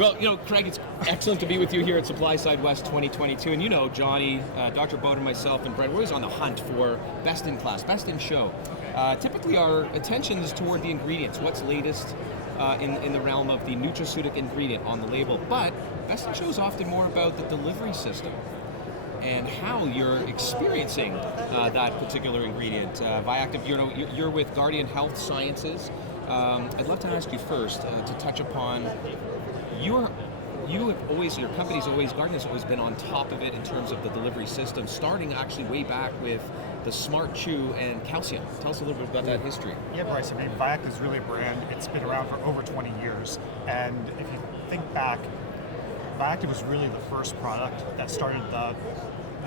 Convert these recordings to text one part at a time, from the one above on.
Well, Craig, it's excellent to be with you here at Supply Side West 2022. And Johnny, Dr. Bowden, myself, and Brett, we're always on the hunt for best in class, best in show. Typically, our attention is toward the ingredients, what's latest in the realm of the nutraceutic ingredient on the label. But best in show is often more about the delivery system and how you're experiencing that particular ingredient. Viactive, you're with Guardian Health Sciences. I'd love to ask you first to touch upon your company's always, Guardian's always been on top of it in terms of the delivery system, starting actually way back with the Smart Chew and calcium. Tell us a little bit about that history. Yeah, Bryce, Viactive is really a brand. It's been around for over 20 years. And if you think back, Viactive was really the first product that started the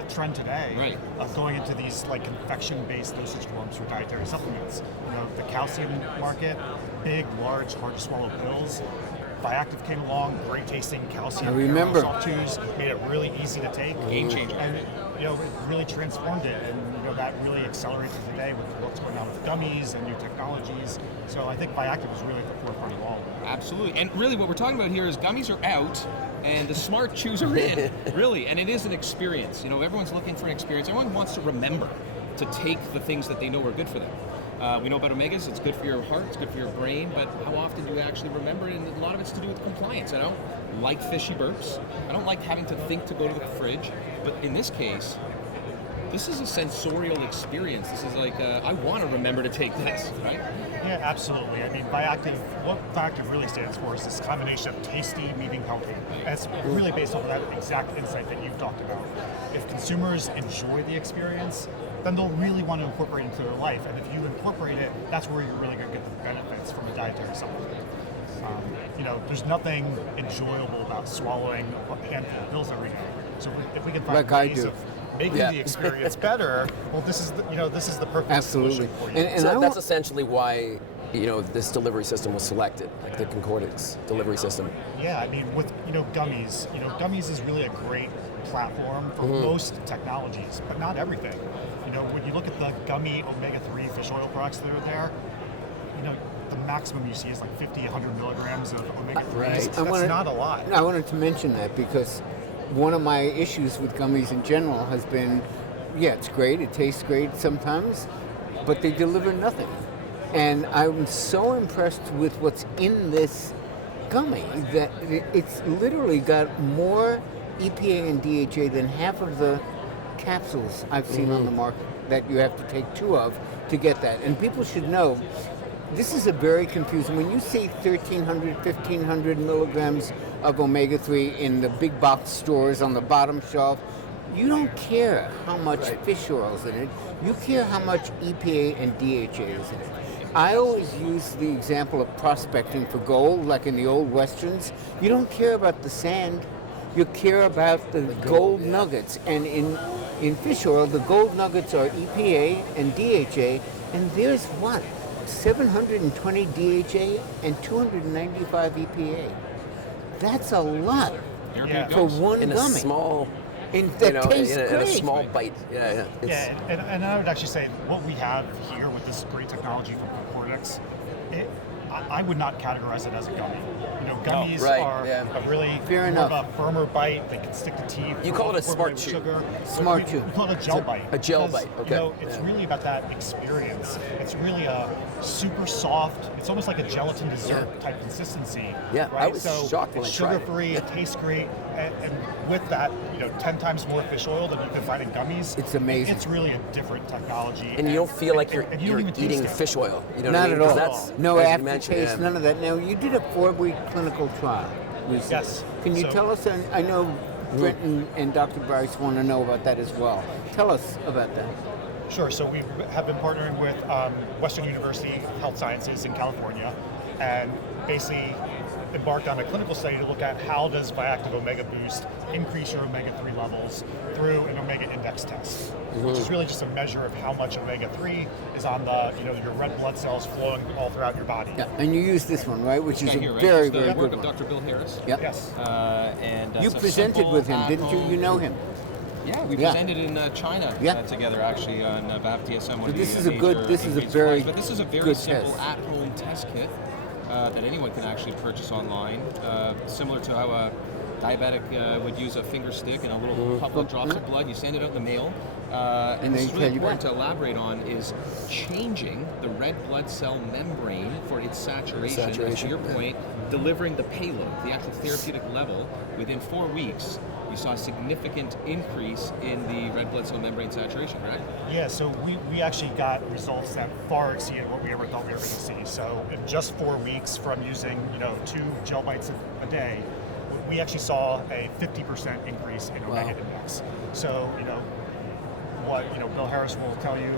trend today of going into these like confection-based dosage forms for dietary supplements. The calcium market, big, large, hard to swallow pills. Viactive came along, great tasting calcium. I remember. Soft chews, made it really easy to take. Game changer. And it really transformed it, and that really accelerated today with what's going on with gummies and new technologies. So I think Viactive was really at the forefront of all of that. Absolutely. And really what we're talking about here is gummies are out and the Smart Chews are in, really. And it is an experience. Everyone's looking for an experience. Everyone wants to remember to take the things that they know are good for them. We know about omegas, it's good for your heart, it's good for your brain, but how often do you actually remember it? And a lot of it's to do with compliance. I don't like fishy burps. I don't like having to think to go to the fridge. But in this case, this is a sensorial experience. This is like, I want to remember to take this, right? Yeah, absolutely. Viactive, what Viactive really stands for is this combination of tasty meeting healthy. And it's really based on that exact insight that you've talked about. If consumers enjoy the experience, then they'll really want to incorporate it into their life. And if you incorporate it, that's where you're really going to get the benefits from a dietary supplement. There's nothing enjoyable about swallowing a handful of pills every day. So if we can find ways of making the experience better, well, this is the perfect solution for you. And so that's essentially why this delivery system was selected, like the Concordance delivery system. Yeah, with gummies. Gummies is really a great platform for most technologies, but not everything. When you look at the gummy omega-3 fish oil products that are there, the maximum you see is like 50, 100 milligrams of omega-3. Right. That's not a lot. I wanted to mention that because one of my issues with gummies in general has been, it's great, it tastes great sometimes, but they deliver nothing. And I'm so impressed with what's in this gummy that it's literally got more EPA and DHA than half of the capsules I've seen on the market that you have to take 2 of to get that. And people should know, this is a very confusing, when you see 1,300, 1,500 milligrams of omega-3 in the big box stores on the bottom shelf, you don't care how much fish oil is in it, you care how much EPA and DHA is in it. I always use the example of prospecting for gold, like in the old westerns. You don't care about the sand, you care about the gold nuggets. And in fish oil, the gold nuggets are EPA and DHA, and there's 720 DHA and 295 EPA. That's a lot for one in gummy. A small, in a small bite. And I would actually say what we have here with this great technology from Concordance, I would not categorize it as a gummy. Gummies are a really more of a firmer bite. They can stick to teeth. You call it a Smart Chew. Smart Chew. We call it a gel bite. A gel bite. Okay. It's really about that experience. It's really a super soft. It's almost like a gelatin dessert type consistency. Yeah, right? I was shocked when I tried it. It's sugar-free. It tastes great, and with that, 10 times more fish oil than you can find in gummies. It's amazing. It's really a different technology. And you don't feel like you're eating fish oil. You know what I mean? Not at all. That's, no aftertaste, none of that. Now, you did a 4-week clinical trial recently. Yes. Can you tell us, and I know Brent and Dr. Bryce want to know about that as well. Tell us about that. Sure. So we have been partnering with Western University Health Sciences in California, and basically embarked on a clinical study to look at how does Viactive Omega Boost increase your omega-3 levels through an omega index test, which is really just a measure of how much omega-3 is on the your red blood cells flowing all throughout your body. Yeah, and you use this one, right? Which is a here, right? very, It's the very work good of one. Dr. Bill Harris. Yep. Yes. And you presented with him, didn't you? You know him. Yeah, we presented in China together actually on BAP DSM. But this is a very But this is a very good simple test. at-home test kit. that anyone can actually purchase online, similar to how a diabetic would use a finger stick and a little couple of drops of blood. You send it out in the mail. And this is really important to elaborate on, is changing the red blood cell membrane for its saturation. And to your point, delivering the payload, the actual therapeutic level, within 4 weeks. You saw a significant increase in the red blood cell membrane saturation, correct? Yeah, so we actually got results that far exceeded what we ever thought we were going to see. So in just 4 weeks from using 2 gel bites a day, we actually saw a 50% increase in omega index. So what Bill Harris will tell you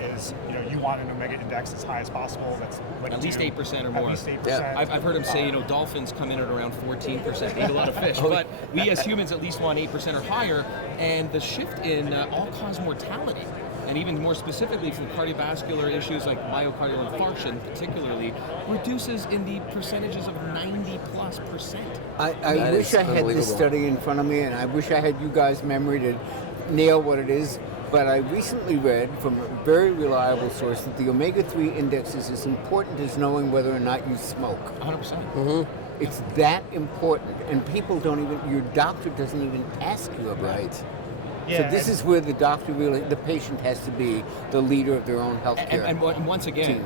is you want an omega index as high as possible. That's at least 8% or more. At least 8%. Yeah. I've heard him say dolphins come in at around 14%. They eat a lot of fish, but we as humans at least want 8% or higher. And the shift in all-cause mortality, and even more specifically from cardiovascular issues like myocardial infarction, particularly, reduces in the percentages of 90+%. I wish I had this study in front of me, and I wish I had you guys' memory to nail what it is, but I recently read from a very reliable source that the omega-3 index is as important as knowing whether or not you smoke. 100%. It's that important, and people don't even, your doctor doesn't even ask you about it. Yeah, so this is where the doctor really, the patient has to be the leader of their own healthcare. And once again,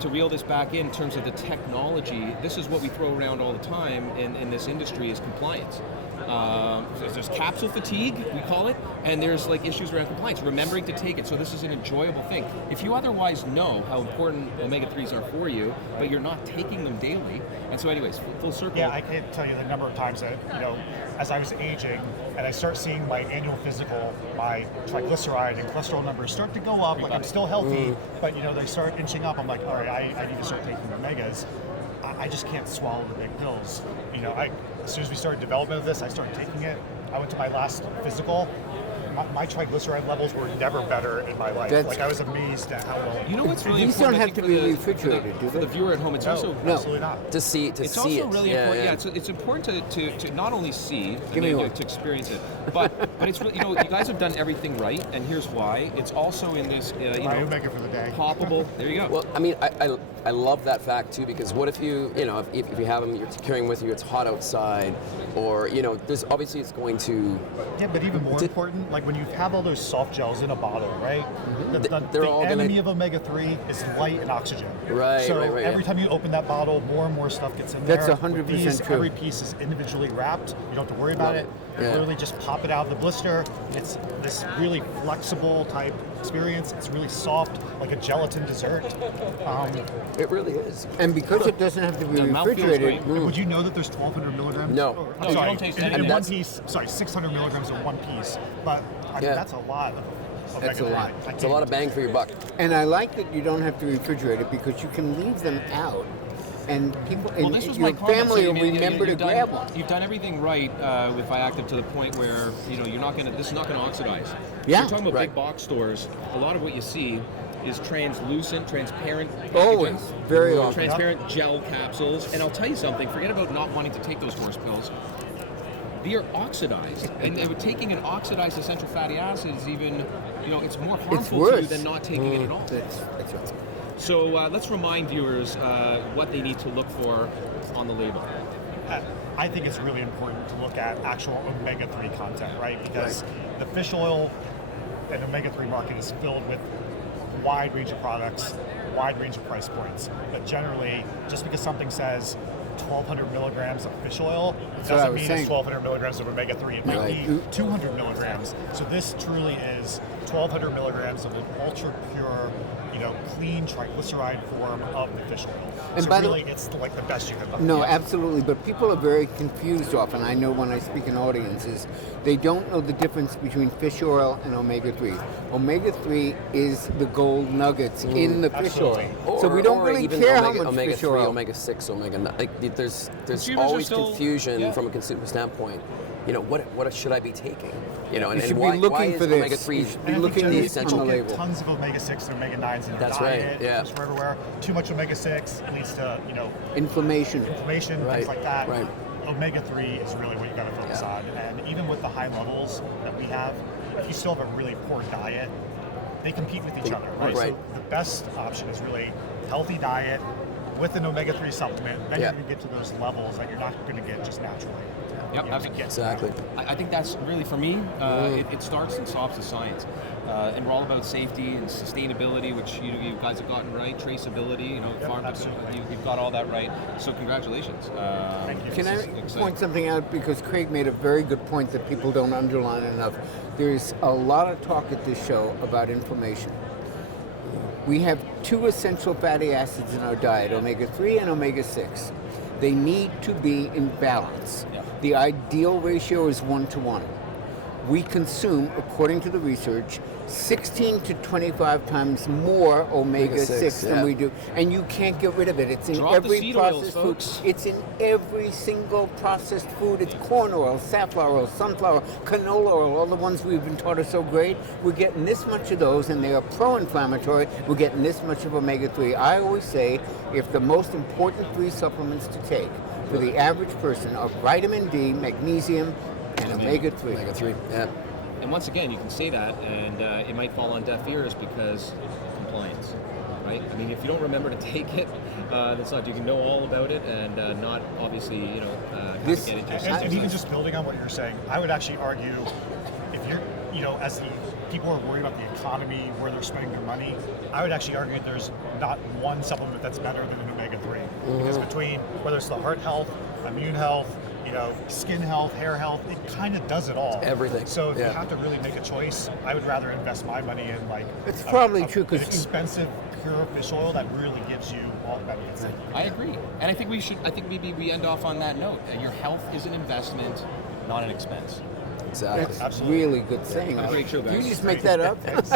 to reel this back in terms of the technology, this is what we throw around all the time in this industry is compliance. There's capsule fatigue, we call it, and there's issues around compliance, remembering to take it. So this is an enjoyable thing. If you otherwise know how important omega-3s are for you, but you're not taking them daily, and so anyways, full circle. Yeah, I can't tell you the number of times that, as I was aging and I start seeing my annual physical, my triglyceride and cholesterol numbers start to go up, I'm still healthy, but they start inching up. I'm like, all right, I need to start taking omegas. I just can't swallow the big pills. As soon as we started development of this, I started taking it. I went to my last physical. My triglyceride levels were never better in my life. I was amazed at how well. You know what's really These important? don't have to be refrigerated, do for the they? viewer at home, it's also absolutely not. To see it. It's also really important. Yeah, it's important to not only see, to experience it, but it's really, you guys have done everything right, and here's why. It's also in this my omega for the day. Poppable. There you go. Well, I mean, I love that fact too, because what if you if you have them, you're carrying with you, it's hot outside, or there's obviously it's going to. Yeah, but even more important, when you have all those soft gels in a bottle, right? They're all enemy of omega-3 is light and oxygen. Right, so right, every time you open that bottle, more and more stuff gets in there. That's 100% true. Every piece is individually wrapped. You don't have to worry about it. You literally just pop it out of the blister. It's this really flexible type experience. It's really soft, like a gelatin dessert. It really is. And because it doesn't have to be The mouth feels refrigerated, great. Would you know that there's 1,200 milligrams? No. I'm you sorry, don't taste in any. one piece. Sorry, 600 milligrams in one piece. But that's a lot of That's a lot. It's a lot of bang for your buck. and I like that you don't have to refrigerate it because you can leave them out, and people, Well, and this was your my comment. family So, will remember to grab one. You've done everything right with Viactive to the point where you're not going to. This is not going to oxidize. Yeah. You're talking about Right. big box stores. A lot of what you see is translucent, transparent. Always, packaging, very often. transparent gel capsules. And I'll tell you something. Forget about not wanting to take those horse pills. They are oxidized, and taking an oxidized essential fatty acids, even it's more harmful to you worse. than not taking it at all. That's right. So let's remind viewers what they need to look for on the label. I think it's really important to look at actual omega-3 content, right? Because the fish oil and omega-3 market is filled with a wide range of products, wide range of price points. But generally, just because something says 1,200 milligrams of fish oil, it what I doesn't was mean saying. it's 1,200 milligrams of omega-3. It might Right. be 200 milligrams. So this truly is 1,200 milligrams of an ultra pure, clean triglyceride form of the fish oil. And so by the really, it's the best you can buy. No, absolutely. But people are very confused often. I know when I speak in audiences, they don't know the difference between fish oil and omega-3. Omega-3 is the gold nuggets in the fish oil. Absolutely. So we don't really even care how omega, much omega fish 3, oil. omega 6, omega 9. There's Consumers are always still- confusion yeah. from a consumer standpoint. What should I be taking? You And should be why looking is for this. omega 3 You should be And I think looking generally at on people the get label. tons of omega-6 and omega-9s in their That's right, diet. yeah. It's from everywhere. Too much omega-6 leads to, Inflammation. inflammation, Right, things like that. right. Omega-3 is really what you got to focus Yeah. on. And even with the high levels that we have, if you still have a really poor diet, they compete with each other, right? right. So the best option is really healthy diet, with an omega-3 supplement, then Yeah. you're going to get to those levels that you're not going to get just naturally. Yep, You have to absolutely. get Exactly. I think that's really, for me, it starts and stops with science. And we're all about safety and sustainability, which you guys have gotten right, traceability, farm absolutely. you've got all that right. So congratulations. Thank you. Can This I is exciting. point something out? Because Craig made a very good point that people don't underline enough. There's a lot of talk at this show about inflammation. We have two essential fatty acids in our diet, omega-3 and omega-6. They need to be in balance. Yeah. The ideal ratio is 1-to-1. We consume, according to the research, 16 to 25 times more omega-6 Omega-6, than yeah. we do. And you can't get rid of it. It's in Drop the every seed oils, processed folks. food. It's in every single processed food. It's corn oil, safflower oil, sunflower, canola oil, all the ones we've been taught are so great. We're getting this much of those, and they are pro-inflammatory. We're getting this much of omega-3. I always say, if the most important 3 supplements to take for the average person are vitamin D, magnesium, and omega-3. Omega-3. Yeah. And once again, you can say that, and it might fall on deaf ears because compliance, right? I mean, if you don't remember to take it, that's not. You can know all about it and not obviously, have This- to get into And, your and even system. just building on what you're saying, I would actually argue if you're, as the people are worried about the economy, where they're spending their money, I would actually argue there's not one supplement that's better than an omega-3. Because between whether it's the heart health, immune health, skin health, hair health, it kind of does it all. Everything. So if Yeah. you have to really make a choice, I would rather invest my money in It's probably true, 'cause an you- expensive pure fish oil that really gives you all the benefits. that you I get. agree, and I think maybe we end off on that note. Your health is an investment, not an expense. Exactly. That's Absolutely. really good saying. Have a great show, Did you guys. just make that up? Thanks.